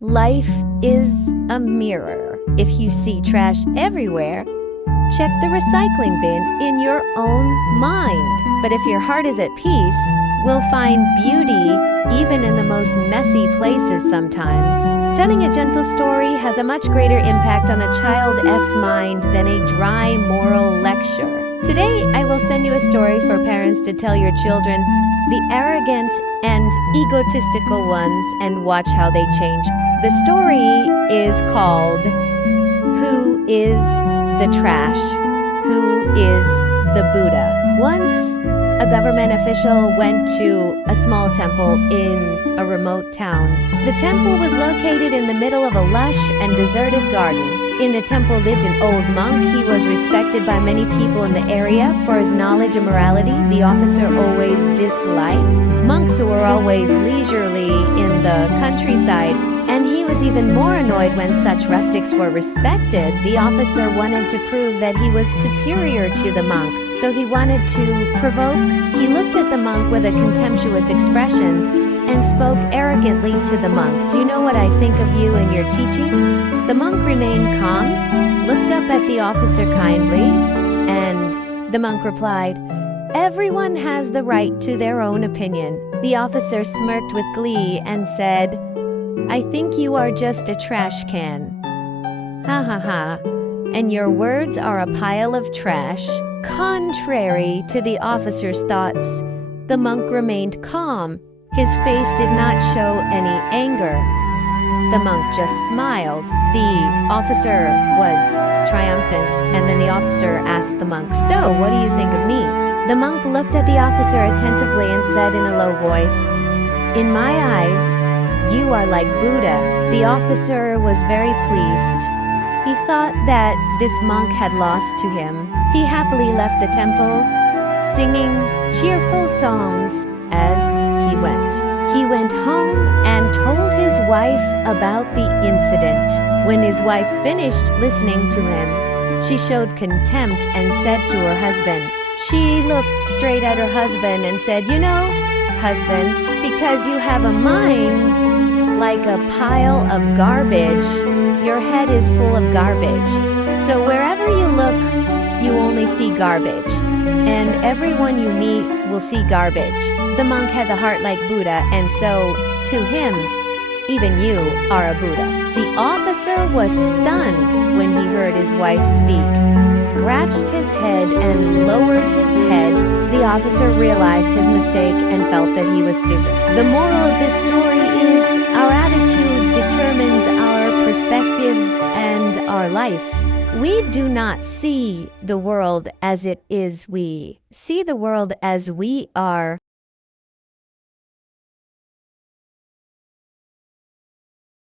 Life is a mirror. If you see trash everywhere, check the recycling bin in your own mind. But if your heart is at peace, we'll find beauty even in the most messy places sometimes. Telling a gentle story has a much greater impact on a child's mind than a dry moral lecture. Today, I will send you a story for parents to tell your children, the arrogant and egotistical ones, and watch how they change. The story is called Who is the Trash? Who is the Buddha? Once, a government official went to a small temple in a remote town. The temple was located in the middle of a lush and deserted garden. In the temple lived an old monk. He was respected by many people in the area for his knowledge and morality. The officer always disliked monks who were always leisurely in the countryside, and he was even more annoyed when such rustics were respected. The officer wanted to prove that he was superior to the monk, so he wanted to provoke. He looked at the monk with a contemptuous expression and spoke arrogantly to the monk. Do you know what I think of you and your teachings? The monk remained calm, looked up at the officer kindly, and the monk replied, "Everyone has the right to their own opinion." The officer smirked with glee and said, "I think you are just a trash can." Ha ha ha. And your words are a pile of trash. Contrary to the officer's thoughts, the monk remained calm. His face did not show any anger. The monk just smiled. The officer was triumphant, and then the officer asked the monk, "So, what do you think of me?" The monk looked at the officer attentively and said in a low voice, "In my eyes, you are like Buddha." The officer was very pleased. He thought that this monk had lost to him. He happily left the temple, singing cheerful songs as he went. He went home and told his wife about the incident. When his wife finished listening to him, she showed contempt and said to her husband, she looked straight at her husband and said, "You know, husband, because you have a mind like a pile of garbage, your head is full of garbage. So wherever you look, you only see garbage, and everyone you meet will see garbage. The monk has a heart like Buddha, and so, to him, even you are a Buddha." The officer was stunned when he heard his wife speak, scratched his head and lowered his head. The officer realized his mistake and felt that he was stupid. The moral of this story is our attitude determines our perspective and our life. We do not see the world as it is. We see the world as we are.